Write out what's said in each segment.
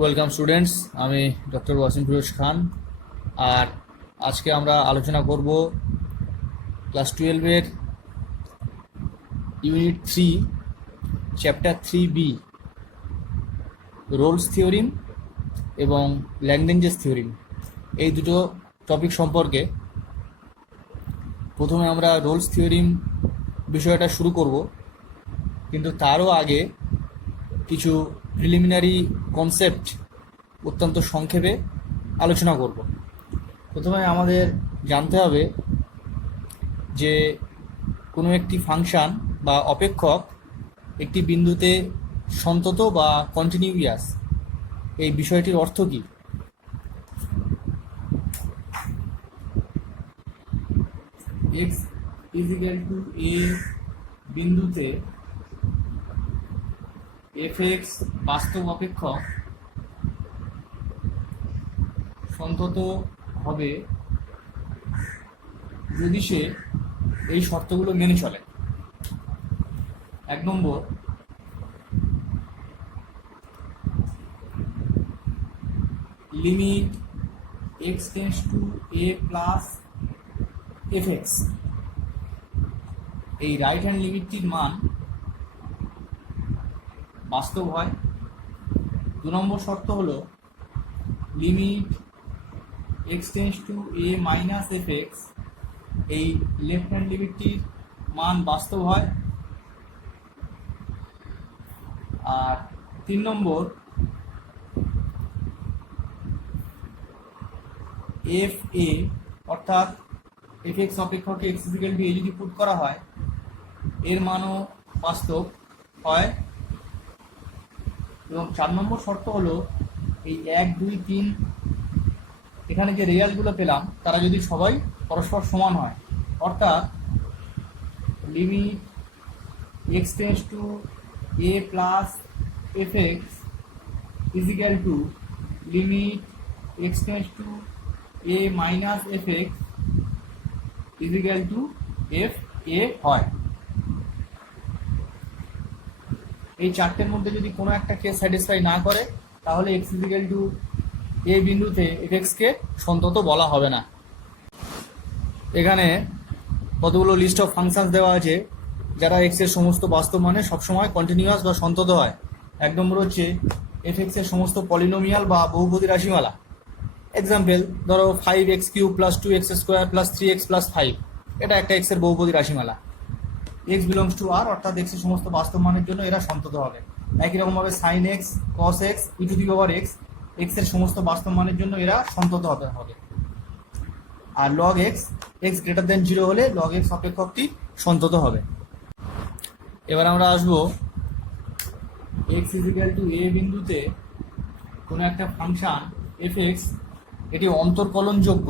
Welcome students, আমি doctor Wasim Firoz Khan. আর আজকে আমরা আলোচনা করব ক্লাস 12-এর unit 3 chapter 3B Rolle's theorem এবং ল্যাগরেঞ্জেস থিওরিম, এই দুটো টপিক সম্পর্কে। প্রথমে আমরা রোলস থিওরিম বিষয়টা শুরু করব, কিন্তু তারও আগে কিছু প্রিলিমিনারি কনসেপ্ট অত্যন্ত সংক্ষেপে আলোচনা করব। প্রথমে আমাদের জানতে হবে যে কোনো একটি ফাংশন বা অপেক্ষক একটি বিন্দুতে সন্তত বা কন্টিনিউয়াস, এই বিষয়টির অর্থ কী। এক্স ইজিক্যাল টু এ বিন্দুতে এফ এক্স বাস্তব অপেক্ষক সন্তত হবে যদি সে এই শর্তগুলো মেনে চলে। 1 নম্বর, limit x tends to a plus f x, এই রাইট হ্যান্ড লিমিটটির মান বাস্তব হয়। 2 নম্বর শর্ত হলো limit x tends to a minus f x, এই লেফট হ্যান্ড লিমিটটির মান বাস্তব হয়। আর 3 নম্বর, এফ এ অর্থাৎ এফ এক্স অপেক্ষকে এক্স ইজিক্যাল টু এ যদি পুট করা হয়, এর মানও বাস্তব হয়। এবং 4 নম্বর শর্ত হলো এই 1, 2, 3 এখানে যে রেজাল্টগুলো পেলাম তারা যদি সবাই পরস্পর সমান হয়, অর্থাৎ limit x tends to a plus f x is equal to limit x tends to a minus f x is equal to f a হয়। এই চারটের মধ্যে যদি কোনো একটা কেস স্যাটিসফাই না করে, তাহলে এক্স ইজিক্যাল টু এ বিন্দুতে এফ এক্সকে সন্তত বলা হবে না। এখানে কতগুলো লিস্ট অফ ফাংশনস দেওয়া আছে যারা এক্স এর সমস্ত বাস্তব মানে সবসময় কন্টিনিউয়াস বা সন্তত হয়। 1 নম্বর হচ্ছে এফ এক্স এর সমস্ত পলিনোমিয়াল বা বহুপদী রাশিমালা। এক্সাম্পল ধরো 5x³ plus 2x² plus 3x plus 5, এটা একটা এক্স এর বহুপদী রাশিমালা। এক্স বিলংস টু আর, অর্থাৎ এক্স এর সমস্ত বাস্তব মানের জন্য এরা সন্তত হবে। একই রকমভাবে sine x, cos x, e to the power x, x এর সমস্ত বাস্তব মানের জন্য এরা সন্তত হবে। আর log x, x greater than 0 হলে লগ এক্স অপেক্ষকটি সন্তত হবে। এবার আমরা আসবো এক্স ইজিক্যাল টু এ বিন্দুতে কোনো একটা ফাংশন এফ এক্স এটি অন্তর্কলনযোগ্য,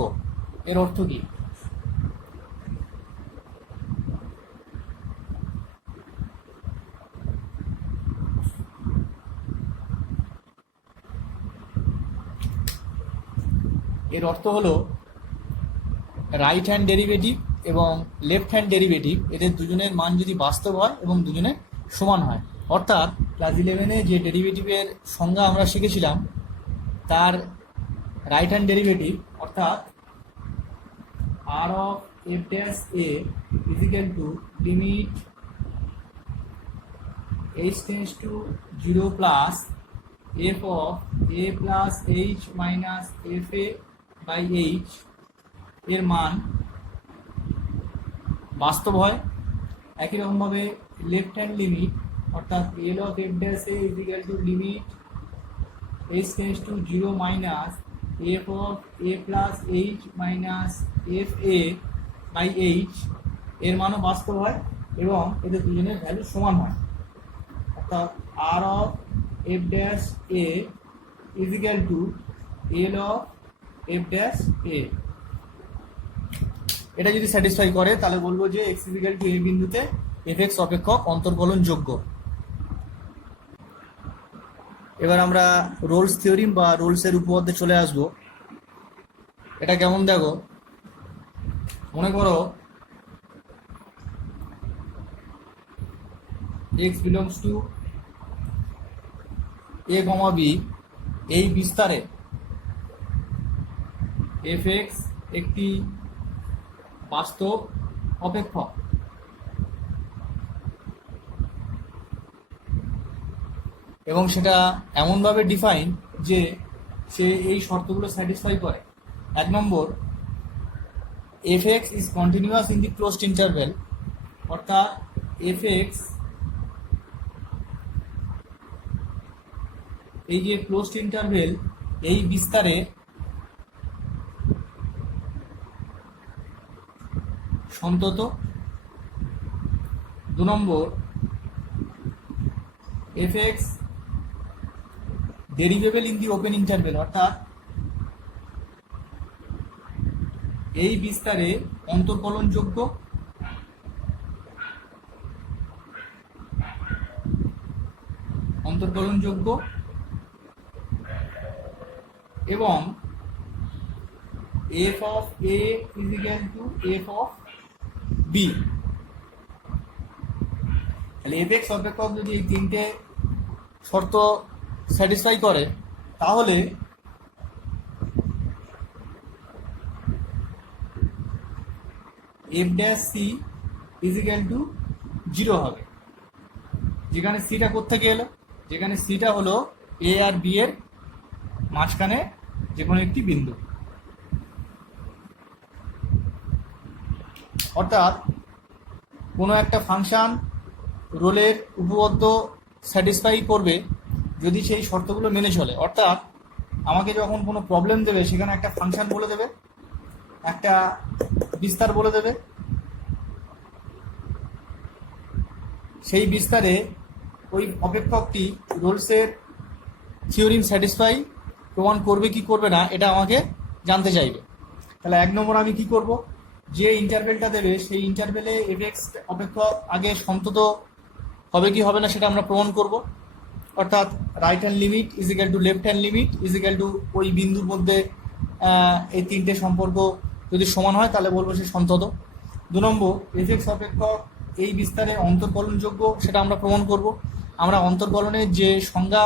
এর অর্থ কি। এর অর্থ হলো রাইট হ্যান্ড ডেরিভেটিভ এবং লেফট হ্যান্ড ডেরিভেটিভ এদের দুজনের মান যদি বাস্তব হয় এবং দুজনের সমান হয়, অর্থাৎ ক্লাস 11-এ যে ডেরিভেটিভের সংজ্ঞা আমরা শিখেছিলাম তার রাইট হ্যান্ড ডেরিভেটিভ অর্থাৎ R of f dash a is equal to limit h tends to 0 plus f of a plus h minus f a by h, এর মান বাস্তব হয়। একই রকমভাবে লেফট হ্যান্ড লিমিট অর্থাৎ L of f dash a is equal to limit h tends to 0 minus f of a plus h minus f a by h, এর মানও বাস্তব হয় এবং এদের দুজনের ভ্যালু সমান হয়। অর্থাৎ R of f dash a is equal to L of f dash a, এটা যদি স্যাটিসফাই করে তাহলে বলবো যে এক্স ইজিক্যাল টু এ বিন্দুতে এফ এক্স অপেক্ষক অন্তর্কলনযোগ্য। এবার আমরা রোলস থিওরিম বা রোলসের উপপাদ্যে চলে আসব। এটা কেমন দেখো, মনে করো x belongs to a, b এই বিস্তারে fx একটি বাস্তব অপেক্ষক এবং সেটা এমনভাবে ডিফাইন যে সে এই শর্তগুলো স্যাটিসফাই করে। 1 নম্বর, fx is continuous in the closed interval, অর্থাৎ fx এই যে ক্লোজড ইন্টারভ্যাল এই বিস্তারে সন্তত। 2 নম্বর, fx derivable in the open interval, অর্থাৎ এই বিস্তারে অন্তর্কলনযোগ্য। এবং f of a is equal to f of b। তাহলে fx অপেক্ষক যদি এই তিনটে শর্ত স্যাটিসফাই করে তাহলে f dash c is equal to 0 হবে। যেখানে সিটা কোত্থেকে এলো? যেখানে সিটা হলো a আর b এর মাঝখানে যে কোনো একটি বিন্দু। অর্থাৎ কোনো একটা ফাংশন রোলের উপপাদ্য স্যাটিসফাই করবে যদি সেই শর্তগুলো মেনে চলে। অর্থাৎ আমাকে যখন কোনো প্রবলেম দেবে সেখানে একটা ফাংশন বলে দেবে, একটা বিস্তার বলে দেবে, সেই বিস্তারে ওই অপেক্ষকটি রোলসের থিওরিম স্যাটিসফাই প্রমাণ করবে কি করবে না এটা আমাকে জানতে চাইবে। তাহলে 1 নম্বর আমি কি করব, যে ইন্টারভেলটা দেবে সেই ইন্টারভেলে এফএক্স অপেক্ষক আগে সন্তত হবে কি হবে না সেটা আমরা প্রমাণ করব। অর্থাৎ right hand limit is equal to left hand limit is equal to ওই বিন্দুর মধ্যে এই তিনটে সম্পর্ক যদি সমান হয় তাহলে বলবো সে সন্তত। 2 নম্বর, এফএক্স অপেক্ষক এই বিস্তারে অন্তর্কলনযোগ্য সেটা আমরা প্রমাণ করব। আমরা অন্তর্কলনের যে সংজ্ঞা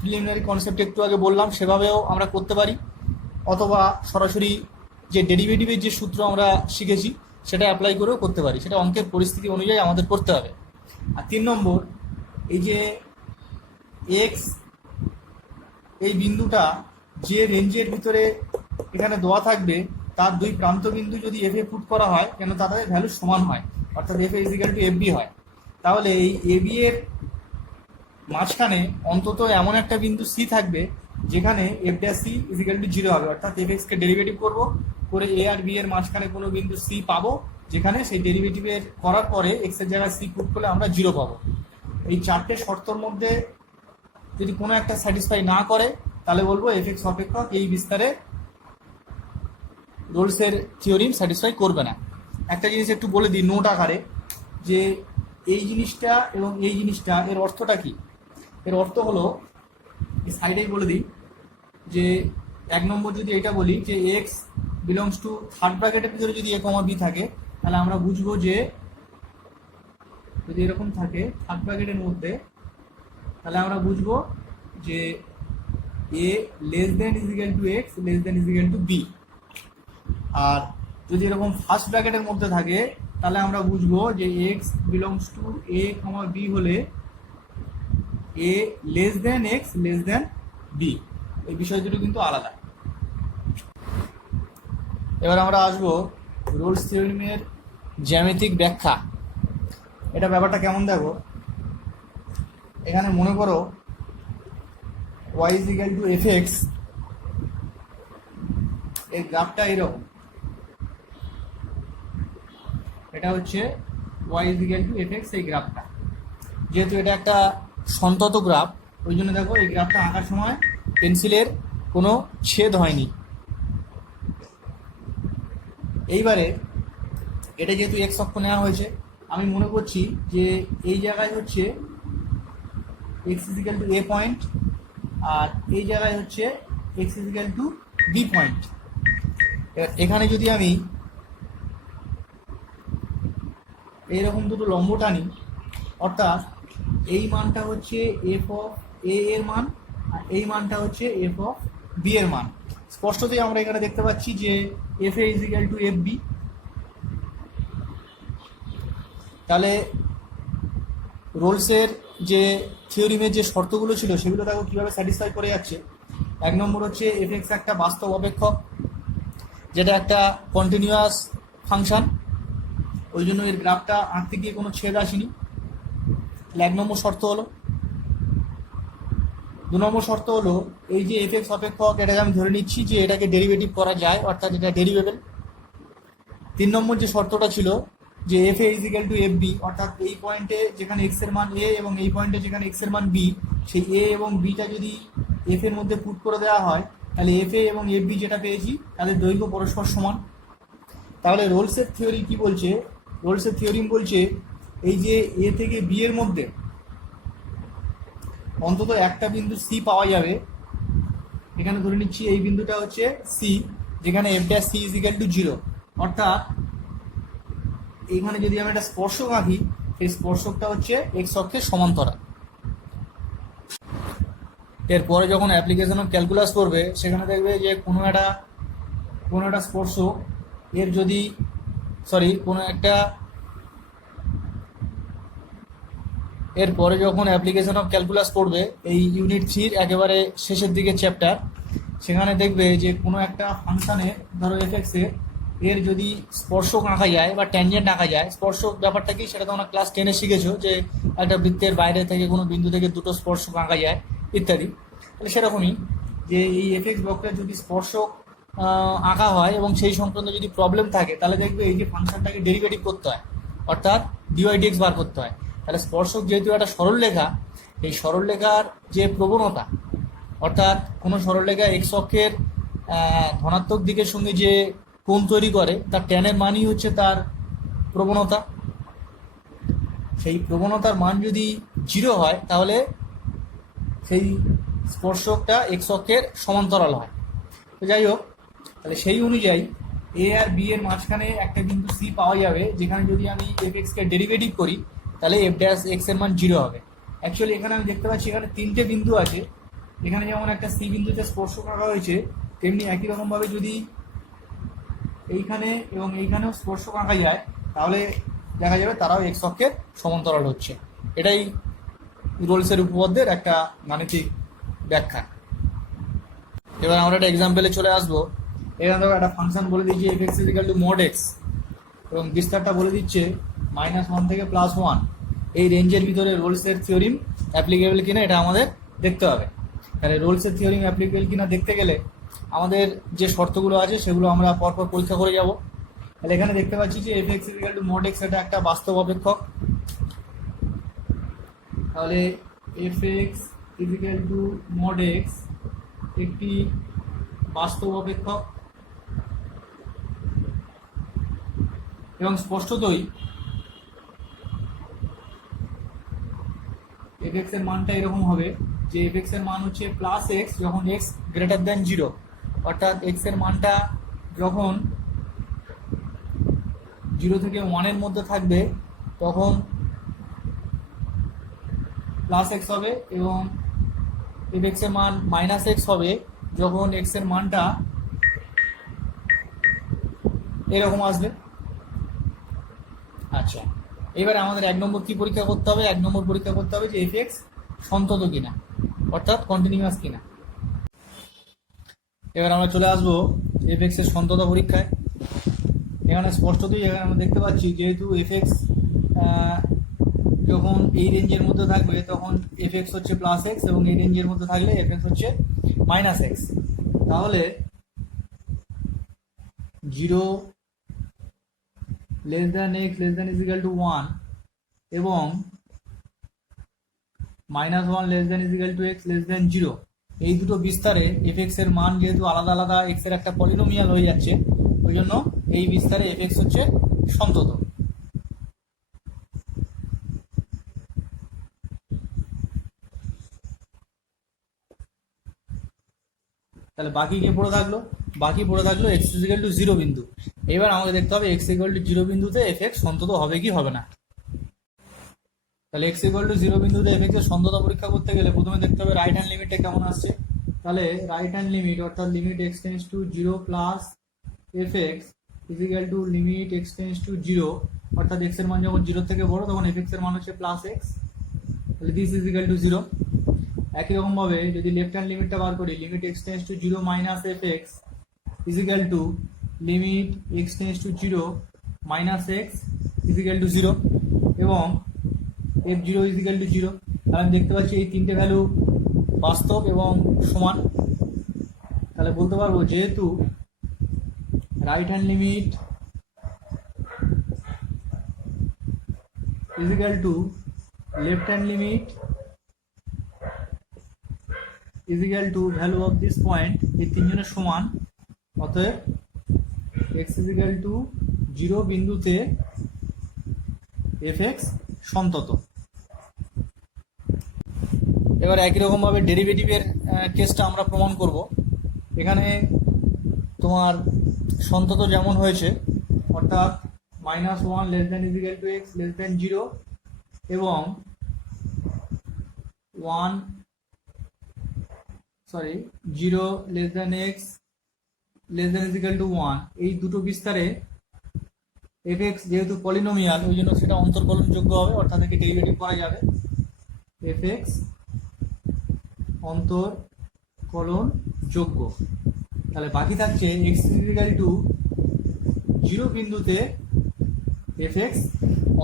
প্রিলিমিনারি কনসেপ্ট একটু আগে বললাম সেভাবেও আমরা করতে পারি, অথবা সরাসরি যে ডেরিভেটিভের যে সূত্র আমরা শিখেছি সেটা অ্যাপ্লাই করেও করতে পারি, সেটা অঙ্কের পরিস্থিতি অনুযায়ী আমাদের করতে হবে। আর 3 নম্বর, এই যে এক্স এই বিন্দুটা যে রেঞ্জের ভিতরে এখানে দেওয়া থাকবে তার দুই প্রান্ত বিন্দু যদি এফ এ পুট করা হয় কেন তাদের ভ্যালু সমান হয়, অর্থাৎ f a is equal to f b হয়, তাহলে এই এ বি এর মাঝখানে অন্তত এমন একটা বিন্দু সি থাকবে যেখানে f dash c is equal to 0 হবে। অর্থাৎ এফ এক্সকে ডেরিভেটিভ করবো করে এ আর বি এর মাঝখানে কোনো বিন্দু সি পাবো যেখানে সেই ডেরিভেটিভের করার পরে এক্স এর জায়গায় সি পুট করলে আমরা 0 পাবো। এই চারটে শর্তর মধ্যে যদি কোনো একটা স্যাটিসফাই না করে তাহলে বলবো এফ এক্স অপেক্ষক এই বিস্তারে রোলসের থিওরিম স্যাটিসফাই করবে না। একটা জিনিস একটু বলে দিই নোট আকারে, যে এই জিনিসটা এবং এই জিনিসটা এর অর্থটা কি। এর অর্থ হলো সাইডেই বলে দিই যে 1 নম্বর যদি এটা বলি যে এক্স বিলংস টু থার্ড ব্র্যাকেটের ভিতরে যদি এ কমা বি থাকে তাহলে আমরা বুঝবো যে যদি এরকম থাকে থার্ড ব্র্যাকেটের মধ্যে তাহলে আমরা বুঝবো যে a less than is equal to x less than is equal to b. আর যদি এরকম ফার্স্ট ব্র্যাকেটের মধ্যে থাকে তাহলে আমরা বুঝবো যে x belongs to a comma b হলে a less than x less than b. এই বিষয় দুটো কিন্তু আলাদা। এবার আমরা আসবো রোলস থিওরিমের জ্যামিতিক ব্যাখ্যা। এটা ব্যাপারটা কেমন দেখো, এখানে মনে করো y is equal to F x, এই গ্রাফটা এরকম, এটা হচ্ছে y is equal to F x এই গ্রাফটা। যেহেতু এটা একটা সন্তত গ্রাফ ওই জন্য দেখো এই গ্রাফটা আঁকার সময় পেন্সিলের কোনো ছেদ হয়নি। এইবারে এটা যেহেতু এক্স অক্ষ নেওয়া হয়েছে আমি মনে করছি যে এই জায়গায় হচ্ছে x is equal to a point আর এই জায়গায় হচ্ছে x is equal to b point. এখানে যদি আমি এইরকম দুটো লম্ব টানি অর্থাৎ এই মানটা হচ্ছে এফ অফ এ এর মান আর এই মানটা হচ্ছে এফ অফ বি এর মান। স্পষ্টতই আমরা এখানে দেখতে পাচ্ছি যে f a is equal to f b. তাহলে রোলসের যে থিওরিমের যে শর্তগুলো ছিল সেগুলো দেখো কীভাবে স্যাটিসফাই করে যাচ্ছে। 1 নম্বর হচ্ছে এফ এক্স একটা বাস্তব অপেক্ষক, যেটা একটা কন্টিনিউয়াস ফাংশন, ওই জন্য এর গ্রাফটা আঁকতে গিয়ে কোনো ছেদ আসেনি। 1 নম্বর শর্ত হলো। 2 নম্বর শর্ত হলো এই যে এফ এক্স অপেক্ষক, এটাকে আমি ধরে নিচ্ছি যে এটাকে ডেরিভেটিভ করা যায়, অর্থাৎ এটা ডেরিভেবল। 3 নম্বর যে শর্তটা ছিল যে f a is equal to f b, অর্থাৎ এই পয়েন্টে যেখানে এক্স এর মান এ এবং এই পয়েন্টে যেখানে এক্স এর মান বি, সেই এ এবং বিটা যদি এফ এর মধ্যে পুট করে দেওয়া হয় তাহলে এফ এ এবং এফ বি যেটা পেয়েছি তাদের দৈর্ঘ্য পরস্পর সমান। তাহলে রোলসের থিওরি কি বলছে? রোলসের থিওরিম বলছে এই যে এ থেকে বি এর মধ্যে অন্তত একটা বিন্দু সি পাওয়া যাবে। এখানে ধরে নিচ্ছি এই বিন্দুটা হচ্ছে সি, যেখানে f dash c is equal to 0, অর্থাৎ এইখানে যদি আমি একটা স্পর্শক আঁকি, সেই স্পর্শকটা হচ্ছে এক্স অক্ষের সমান্তরাল। এরপরে যখন অ্যাপ্লিকেশন অফ ক্যালকুলাস করবে সেখানে দেখবে যে কোনো একটা স্পর্শক এর যদি এরপরে যখন অ্যাপ্লিকেশন অফ ক্যালকুলাস করবে এই ইউনিট 3-র একেবারে শেষের দিকে চ্যাপ্টার, সেখানে দেখবে যে কোনো একটা ফাংশানের, ধরো এফ এক্স এর যদি স্পর্শক আঁকা যায় বা ট্যানজেন্ট আঁকা যায়। স্পর্শক ব্যাপারটা কি সেটা তোমরা ক্লাস 10-এ শিখেছো, যে একটা বৃত্তের বাইরে থেকে কোনো বিন্দু থেকে দুটো স্পর্শক আঁকা যায় ইত্যাদি। তাহলে সেরকমই যে এই এফ এক্স বক্রের যদি স্পর্শক আঁকা হয় এবং সেই সংক্রান্ত যদি প্রবলেম থাকে তাহলে দেখবে এই যে ফাংশনটাকে ডেরিভেটিভ করতে হয়, অর্থাৎ ডিওয়াই ডিএক্স বার করতে হয়। তাহলে স্পর্শক যেহেতু একটা সরলরেখা, এই সরলরেখার যে প্রবণতা, অর্থাৎ কোনো সরলরেখা এক্স অক্ষের ধনাত্মক দিকের সঙ্গে যে কোণ তৈরি করে তার ট্যানের মানই হচ্ছে তার প্রবণতা। সেই প্রবণতার মান যদি 0 হয় তাহলে সেই স্পর্শকটা এক্স অক্ষের সমান্তরাল হয়। তো যাই হোক, তাহলে সেই অনুযায়ী এ আর বি এর মাঝখানে একটা বিন্দু সি পাওয়া যাবে, যেখানে যদি আমি এফ এক্সকে ডেরিভেটিভ করি তাহলে এফ ড্যাশ এক্স এর মান 0 হবে। অ্যাকচুয়ালি এখানে আমি দেখতে পাচ্ছি এখানে 3টে বিন্দু আছে। এখানে যেমন একটা সি বিন্দুতে স্পর্শক আঁকা হয়েছে, তেমনি একই রকমভাবে যদি এইখানে এবং এইখানেও স্পর্শক আঁকা যায় তাহলে দেখা যাবে তারাও এক্স অক্ষের সমান্তরাল হচ্ছে। এটাই রোলসের উপপাদ্যের একটা গাণিতিক ব্যাখ্যা। এবার আমরা একটা এক্সাম্পলে চলে আসবো। এখানে দেখো একটা ফাংশন বলে দিচ্ছি F x is equal two mod x, এবং বিস্তারটা বলে দিচ্ছে -1 থেকে +1। এই রেঞ্জের ভিতরে রোলসের থিওরিম অ্যাপ্লিকেবল কিনা এটা আমাদের দেখতে হবে। তাহলে রোলসের থিওরিম অ্যাপ্লিকেবল কিনা দেখতে গেলে আমাদের যে শর্তগুলো আছে সেগুলো আমরা পরপর পরীক্ষা করে যাব। তাহলে এখানে দেখতে পাচ্ছি যে f x is equal two mod x, এটা একটা বাস্তব অপেক্ষক। তাহলে F x is equal two mod x একটি বাস্তব অপেক্ষক, এবং স্পষ্টতই এফ এক্স এর মানটা এরকম হবে যে এফ এক্স এর মান হচ্ছে +x যখন x গ্রেটার দ্যান 0, অর্থাৎ x এর মানটা যখন 0 থেকে 1 এর মধ্যে থাকবে তখন +x হবে, এবং এফ এক্স এর মান -x হবে যখন x এর মানটা এরকম আসবে। আচ্ছা, এবারে আমাদের 1 নম্বর কি পরীক্ষা করতে হবে? 1 নম্বর পরীক্ষা করতে হবে যে এফ এক্স সন্তত কিনা, অর্থাৎ কন্টিনিউয়াস কিনা। এবার আমরা চলে আসবো এফ এক্স এর সন্ততা পরীক্ষায়। এখানে স্পষ্টতই এখানে আমরা দেখতে পাচ্ছি যেহেতু এফ এক্স যখন এই রেঞ্জের মধ্যে থাকবে তখন এফ এক্স হচ্ছে +x, এবং এই রেঞ্জের মধ্যে থাকলে এফ এক্স হচ্ছে -x। তাহলে 0 less than x less than is equal to 1 এবং -1 less than is equal to x less than 0, এই দুটো বিস্তারে এফ এক্স এর মান যেহেতু আলাদা আলাদা x এর একটা পলিনোমিয়াল হয়ে যাচ্ছে, ওই জন্য এই বিস্তারে এফ এক্স হচ্ছে সন্তত। তাহলে বাকি কে পড়ে থাকলো? বাকি পড়ে থাকলো x ইজ ইকুয়াল টু 0 বিন্দু। এবার আমাকে দেখতে হবে x ইকুয়াল টু 0 বিন্দুতে এফ এক্স সন্তত হবে কি হবে না। তাহলে x ইকুয়াল টু 0 বিন্দুতে f এর সন্ততা পরীক্ষা করতে গেলে প্রথমে দেখতে হবে রাইট হ্যান্ড লিমিটটা কেমন আসছে। তাহলে রাইট হ্যান্ড লিমিট অর্থাৎ limit x tends to 0 plus fx is equal to limit x tends to 0 অর্থাৎ x এর মান যখন 0 থেকে বড় তখন fx এর মান হচ্ছে প্লাস x, তাহলে দিস ইজ ইকুয়াল টু 0। একই রকম ভাবে যদি লেফট হ্যান্ড লিমিটটা বার করি limit x tends to 0 minus fx is equal to limit x tends to 0 minus x is equal to 0 এবং f0 ইজ ইকুয়াল টু 0। তাহলে আমি দেখতে পাচ্ছি এই তিনটে ভ্যালু বাস্তব এবং সমান। তাহলে বলতে পারবো যেহেতু right hand limit is equal to left hand limit is equal to value of this point, এই তিনজনের সমান, অতএব x ইজ ইকুয়াল টু 0 বিন্দুতে fx সন্তত। এবার একই রকমভাবে ডেরিভেটিভের কেসটা আমরা প্রমাণ করব। এখানে তোমার সন্তত যেমন হয়েছে অর্থাৎ -1 less than is equal two x less than 0 এবং 0 less than x less than is equal two 1, এই দুটো বিস্তারে fx যেহেতু পলিনোমিয়াল ওই জন্য সেটা অন্তর্কলনযোগ্য হবে, অর্থাৎ একে ডেরিভেটিভ করা যাবে fx অন্তর্কলনযোগ্য। তাহলে বাকি থাকছে x ইকুয়াল টু 0 বিন্দুতে fx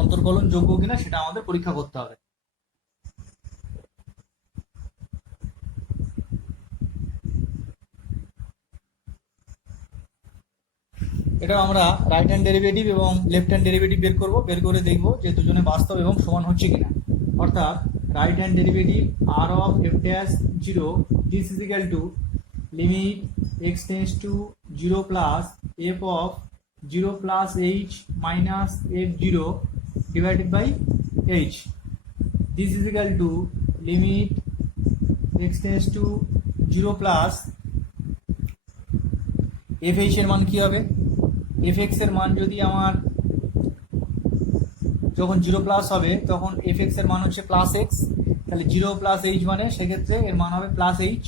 অন্তর্কলনযোগ্য কিনা সেটা আমাদের পরীক্ষা করতে হবে। এটা আমরা রাইট হ্যান্ড ডেরিভেটিভ এবং লেফট হ্যান্ড ডেরিভেটিভ বের করে দেখব যে দুজনে বাস্তব এবং সমান হচ্ছে কিনা। অর্থাৎ right hand derivative r of f dash 0 this is equal to limit x tends to 0 plus f of 0 plus h minus f0 divided by h. This is equal to limit x tends to 0 plus fh এর মান কি হবে, fx এর মান যদি আমার যখন 0 plus হবে তখন fx এর মান হচ্ছে প্লাস x, তাহলে 0 প্লাস h মানে সেক্ষেত্রে এর মান হবে প্লাস h,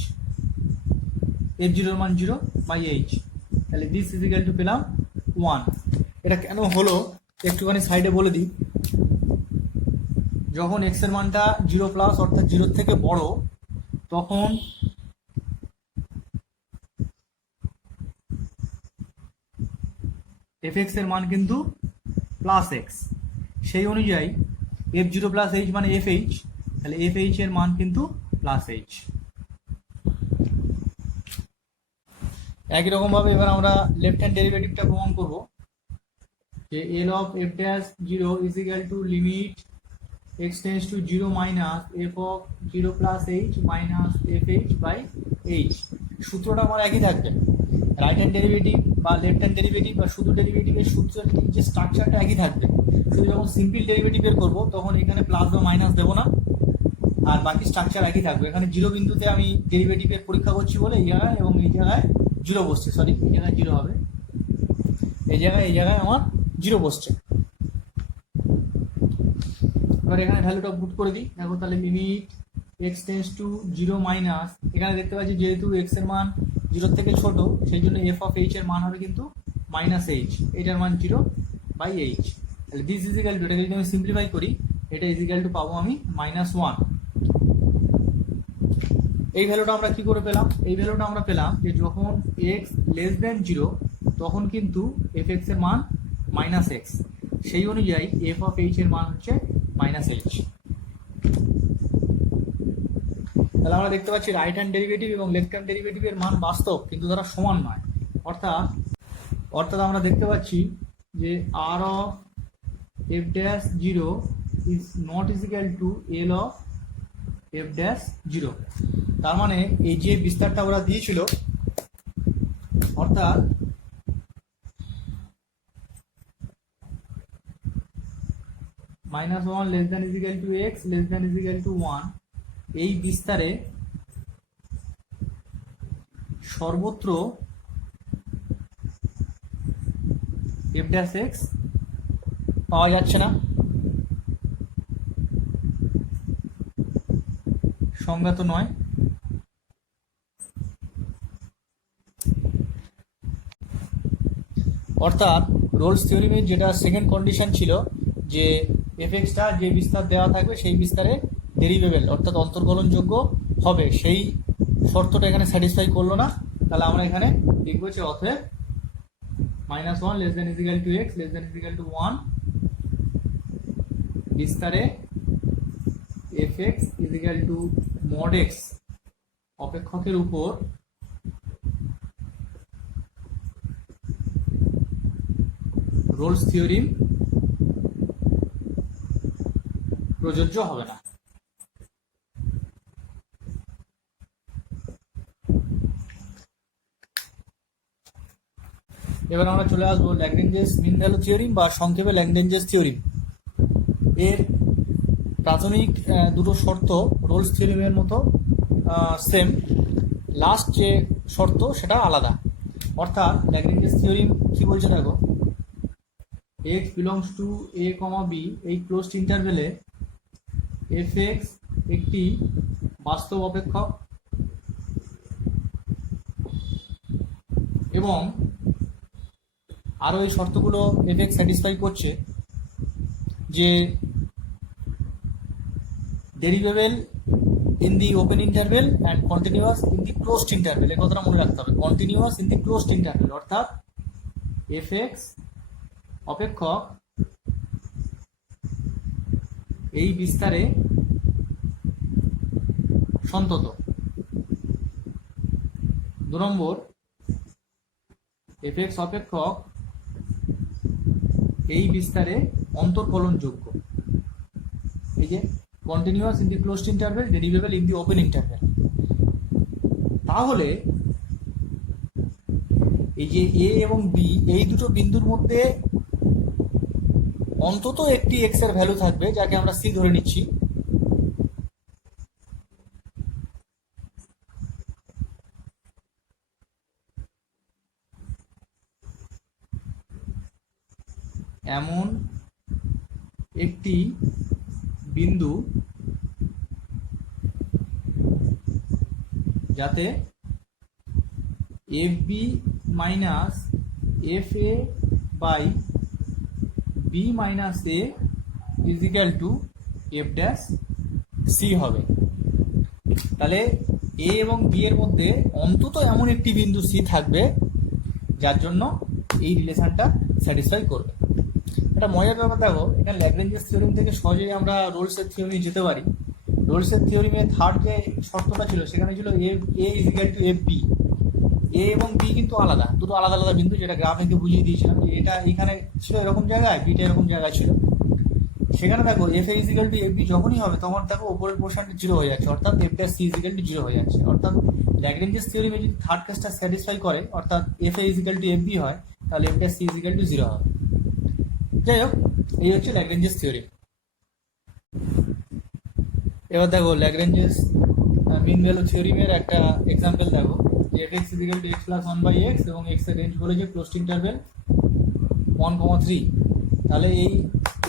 f0 এর মান 0 বাই h, তাহলে দিস ইজ ইকুয়াল টু পেলাম 1। এটা কেন হলো একটুখানি সাইডে বলে দিই। যখন x এর মানটা 0 প্লাস অর্থাৎ 0 থেকে বড় তখন fx এর মান কিন্তু প্লাস x, সেই অনুযায়ী f0 প্লাস h মানে fh, তাহলে fh এর মান কিন্তু প্লাস h। একই রকম ভাবে এবার আমরা লেফট হ্যান্ড ডেরিভেটিভটা প্রমাণ করব যে l of f dash 0 is equal to limit x tends to 0 minus f of 0 plus h minus fh by h। সূত্রটা আমার একই থাকবে, রাইট হ্যান্ড ডেরিভেটিভ বা লেফট হ্যান্ড ডেরিভেটিভ বা শুধু ডেরিভেটিভের সূত্রের যে স্ট্রাকচারটা একই থাকবে, শুধু যখন সিম্পল ডেরিভেটিভ বের করবো তখন এখানে প্লাস বা মাইনাস দেবো না, আর বাকি স্ট্রাকচার একই থাকবে। এখানে 0 বিন্দুতে আমি ডেরিভেটিভের পরীক্ষা করছি বলে এই জায়গায় এবং এই জায়গায় 0 বসছে, সরি এই জায়গায় 0 হবে, এই জায়গায় আমার 0 বসছে। এবার এখানে ভ্যালুটা পুট করে দিই, দেখো তাহলে limit x tends to 0 minus, এখানে দেখতে পাচ্ছি যেহেতু x এর মান 0 থেকে ছোট সেই জন্য f অফ h এর মান হবে কিন্তু মাইনাস h, এটার মান 0 বাই h, তাহলে দিস ইজ ইকুয়াল টু, এটা যদি আমি সিম্পলিফাই করি এটা ইজ ইকুয়াল টু পাবো আমি -1। এই ভ্যালুটা আমরা কি করে পেলাম, এই ভ্যালুটা আমরা পেলাম যে যখন x লেস দেন 0 তখন কিন্তু fx এর মান মাইনাস x, সেই অনুযায়ী f অফ h এর মান হচ্ছে মাইনাস h। তাহলে আমরা দেখতে পাচ্ছি রাইট হ্যান্ড ডেরিভেটিভ এবং লেফট হ্যান্ড ডেরিভেটিভের মান বাস্তব কিন্তু তারা সমান নয়। অর্থাৎ আমরা দেখতে পাচ্ছি যে r of f dash 0 is not is equal to l of f dash 0। তার মানে এই যে বিস্তারটা ওরা দিয়েছিল অর্থাৎ -1 less than is equal to x less than is equal to 1, এই বিস্তারে সর্বত্র f dash x পাওয়া যাচ্ছে না। সংজ্ঞাত নয়। অর্থাৎ রোলস থিওরিমের যেটা সেকেন্ড কন্ডিশন ছিল যে এফএক্সটা যে বিস্তার দেওয়া থাকবে সেই বিস্তারে ডেরিভেবল অর্থাৎ অন্তর্কলনযোগ্য হবে, সেই শর্তটা এখানে স্যাটিসফাই করলো না। তাহলে আমরা এখানে লিখবো যে অতএব -1 less than is equal to x less than is equal to 1 বিস্তারে f x is equal to mod x অপেক্ষকের উপর রোলস থিওরিম প্রযোজ্য হবে না। এবার আমরা চলে আসবো ল্যাগ্রেঞ্জেস মিন ভ্যালু থিওরিম বা সংক্ষেপে ল্যাগ্রেঞ্জেস থিওরিম। এর প্রাথমিক দুটো শর্ত রোলস থিওরিমের মতো সেম, লাস্ট যে শর্ত সেটা আলাদা। অর্থাৎ ল্যাগ্রেঞ্জেস থিওরিম কি বলছে দেখো, x belongs to a, b এই ক্লোজড ইন্টারভেলে fx একটি বাস্তব অপেক্ষক এবং আরও এই শর্তগুলো fx স্যাটিসফাই করছে যে derivable in the open interval and continuous in the closed interval. এই কথাটা মনে রাখতে হবে, continuous in the closed interval. অর্থাৎ fx অপেক্ষক এই বিস্তারে সন্তত। 2 নম্বর, fx অপেক্ষক এই বিস্তারে অন্তর্কলনযোগ্য। এই যে continuous in the closed interval, derivable in the open interval. তাহলে এই যে এ এবং বি এই দুটো বিন্দুর মধ্যে অন্তত একটি এক্স এর ভ্যালু থাকবে, যাকে আমরা সি ধরে নিচ্ছি। এমন একটি বিন্দু যাতে f b minus f a by b minus a is equal to f dash c হবে। তাহলে এ এবং বি এর মধ্যে অন্তত এমন একটি বিন্দু সি থাকবে যার জন্য এই রিলেশনটা স্যাটিসফাই করবে। এটা মজার ব্যাপার দেখো, এখানে ল্যাগ্রেঞ্জেস থিওরিম থেকে সহজেই আমরা রোলসের থিওরিমে যেতে পারি। রোলসের থিওরিমে থার্ড যে শর্তটা ছিল সেখানে ছিল এ ইজিক্যাল টু এফ বি। এ এবং বি কিন্তু আলাদা, দুটো আলাদা আলাদা বিন্দু, যেটা গ্রাফে বুঝিয়ে দিয়েছিলাম যে এটা এখানে ছিল এরকম জায়গায়, বিটা এরকম জায়গায় ছিল। সেখানে দেখো f a is equal to f b যখনই হবে তখন দেখো উপরের পোর্শনটি 0 হয়ে যাচ্ছে, অর্থাৎ f dash c is equal to 0 হয়ে যাচ্ছে। অর্থাৎ ল্যাগ্রেঞ্জেস থিওরিমে যদি থার্ড কেসটা স্যাটিসফাই করে, অর্থাৎ f a is equal to f b হয়, তাহলে f dash c is equal to 0 হবে। যাই হোক, এই হচ্ছে ল্যাগ্রেঞ্জেস থিওরিম। এবার দেখো ল্যাগ্রেঞ্জেস মিন ভ্যালু থিওরিমের একটা এক্সাম্পল দেখো, যে f x is equal to x plus 1/x এবং এক্স এর রেঞ্জ বলেছে ক্লোজড ইন্টারভেল 1, 3। তাহলে এই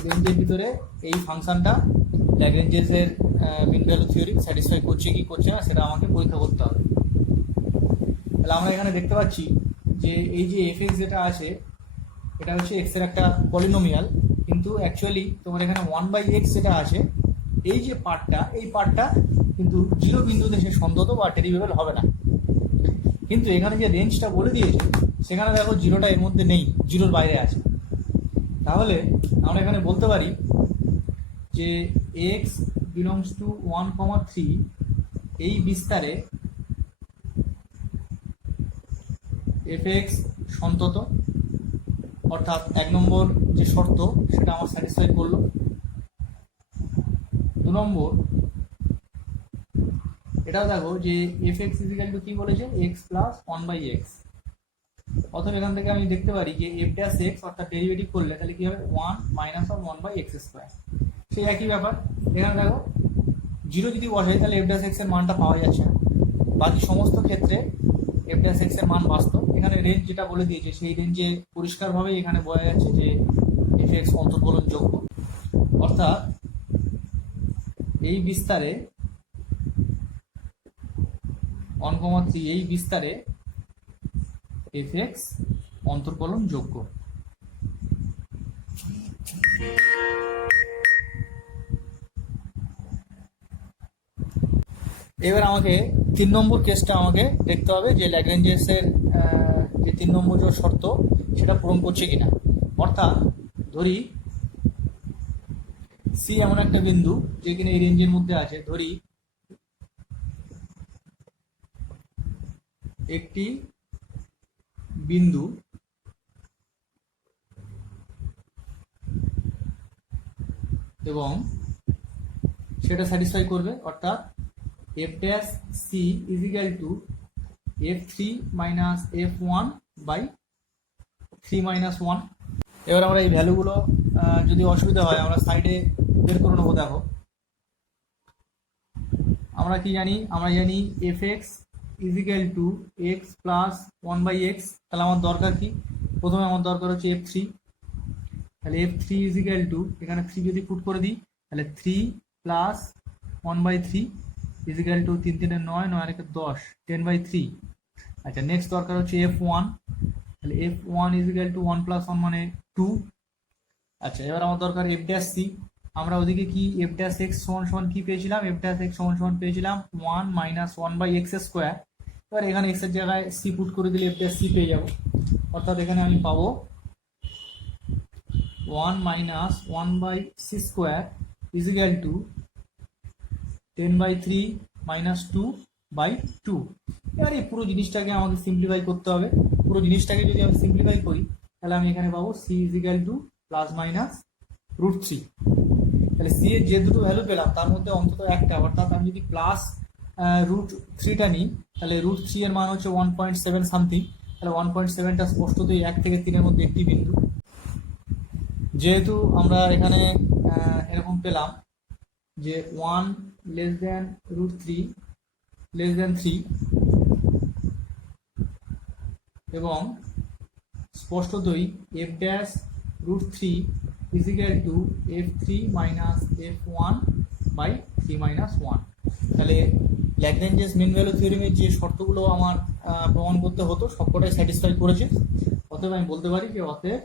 রেঞ্জের ভিতরে এই ফাংশনটা ল্যাগ্রেঞ্জেসের মিন ভ্যালু থিওরি স্যাটিসফাই করছে কি করছে না সেটা আমাকে পরীক্ষা করতে হবে। তাহলে আমরা এখানে দেখতে পাচ্ছি যে এই যে এফ এক্স যেটা আছে এটা হচ্ছে এক্স এর একটা পলিনোমিয়াল, কিন্তু অ্যাকচুয়ালি তোমার এখানে 1/x যেটা আছে এই যে পার্টটা, এই পার্টটা কিন্তু 0 বিন্দুতে সে সন্তত বা ডেরিভেবল হবে না। কিন্তু এখানে যে রেঞ্জটা বলে দিয়েছে সেখানে দেখো 0টা এর মধ্যে নেই, 0-র বাইরে আছে। তাহলে আমরা এখানে বলতে পারি যে x বিলংস টু 1, 3 এই বিস্তারে fx সন্তত। অর্থাৎ 1 নম্বর যে শর্ত সেটা আমার স্যাটিসফাই করলো। 2 নম্বর, এটাও দেখো যে fx ইজিক্যাল টু কি বলেছে, x প্লাস 1/x। অথবা এখান থেকে আমি দেখতে পারি যে f ড্যাশ x অর্থাৎ ডেরিভেটিভ করলে তাহলে কি হবে 1 মাইনাস অফ 1/x²। সেই একই ব্যাপার এখানে দেখো 0 যদি বসাই তাহলে f ড্যাশ x এর মানটা পাওয়া যাচ্ছে না। বাকি সমস্ত ক্ষেত্রে f ড্যাশ x এর মান বাস্তব। এখানে রেঞ্জ যেটা বলে দিয়েছে সেই রেঞ্জে পরিষ্কারভাবে এখানে বোঝা যাচ্ছে যে fx অন্তর্কলনযোগ্য। অর্থাৎ এই বিস্তারে 1,3 এই বিস্তারে fx অন্তর্কলন যোগ্য। এবার আমাকে 3 নম্বর কেসটা আমাকে দেখতে হবে যে ল্যাগ্রেঞ্জেসের যে 3 নম্বর যে শর্ত সেটা পূরণ করছে কিনা। অর্থাৎ ধরি সি এমন একটা বিন্দু যে কিনা এই রেঞ্জের মধ্যে আছে। ধরি একটি বিন্দু এবং সেটা স্যাটিসফাই করবে, অর্থাৎ f dash c is equal to f3 minus f1 by 3 minus 1। এবার আমরা এই ভ্যালুগুলো যদি অসুবিধা হয় আমরা সাইডে বের করে নেবো। দেখো আমরা কি জানি, আমরা জানি fx is equal to x plus 1 by x। তাহলে আমার দরকার কি, প্রথমে আমার দরকার হচ্ছে f3। তাহলে f3 is equal to, এখানে 3 যদি পুট করে দিই তাহলে 3 plus 1 by 3 is equal to 3 3 9 9 1 10 10 by 3। আচ্ছা, নেক্সট দরকার হচ্ছে f1। তাহলে f1 is equal to 1 plus 1 মানে 2। আচ্ছা, এবার আমার দরকার f dash c। আমরা ওদিকে কি f dash x সমান সমান কি পেয়েছিলাম, f dash x সমান সমান পেয়েছিলাম 1 minus 1 by x স্কোয়ার। এবার এখানে x এর জায়গায় c পুট করে দিলে f dash c পেয়ে যাব। অর্থাৎ এখানে আমি পাবো 1 minus 1 by c square is equal to 10 by 3 minus 2 by 2। এবার এই পুরো জিনিসটাকে আমাকে সিম্পলিফাই করতে হবে। পুরো জিনিসটাকে যদি আমি সিম্পলিফাই করি তাহলে আমি এখানে পাবো c is equal to plus minus √3। তাহলে c এর যে দুটো ভ্যালু পেলাম তার মধ্যে অন্তত একটা, অর্থাৎ আমি যদি প্লাস √3টা নিই তাহলে √3 এর মান হচ্ছে 1.7 সামথিং। তাহলে 1.7টা স্পষ্টতই 1 থেকে 3 এর মধ্যে একটি বিন্দু। যেহেতু আমরা এখানে এরকম পেলাম যে 1 less than √3 less than 3 এবং স্পষ্টতই f dash √3 is equal to f3 minus f1 by 3 minus 1। তাহলে ল্যাগ্রেঞ্জেস মিন ভ্যালু থিওরেমের যে শর্তগুলো আমার প্রমাণ করতে হতো সবকটাই স্যাটিসফাই করেছে। অতএব আমি বলতে পারি যে অতএব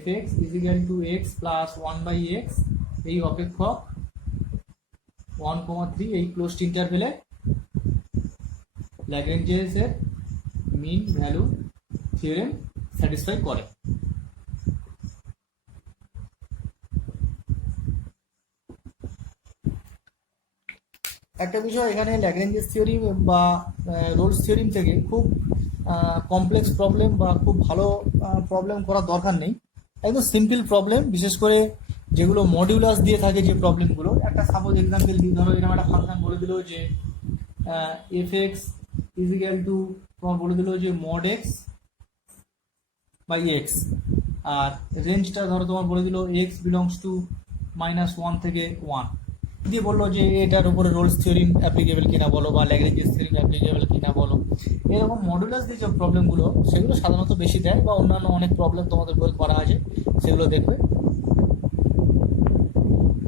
fx is equal to x plus 1 by x এই অপেক্ষক 1,3 এই ক্লোজড ইন্টারভেলে ল্যাগ্রেঞ্জেসের মিন ভ্যালু থিওরেম স্যাটিসফাই করে। একটা বিষয়, এখানে ল্যাগ্রেঞ্জেস থিওরিম বা রোলস থিওরিম থেকে খুব কমপ্লেক্স প্রবলেম বা খুব ভালো প্রবলেম করার দরকার নেই। একদম সিম্পল প্রবলেম, বিশেষ করে যেগুলো মডিউলাস দিয়ে থাকে যে প্রবলেমগুলো। একটা সাপোজ এক্সাম্পল দিই, ধরো এরকম একটা ফাংশন বলে দিল যে fx is equal to তোমার বলে দিল যে mod x by x, আর রেঞ্জটা ধরো তোমার বলে দিল x belongs to -1 থেকে 1 দিয়ে বললো যে এটার উপরে রোলস থিওরিম অ্যাপ্লিকেবল কিনা বলো বা ল্যাগ্রেঞ্জেস থিওরিম অ্যাপ্লিকেবল কিনা বলো। এরকম মডুলাস দিয়ে যে প্রবলেমগুলো সেগুলো সাধারণত বেশি দেয়, বা অন্যান্য অনেক প্রবলেম তোমাদের বই করা আছে সেগুলো দেখবে।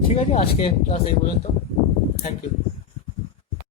ঠিক আছে, আজকে ক্লাস এই পর্যন্ত। Thank you.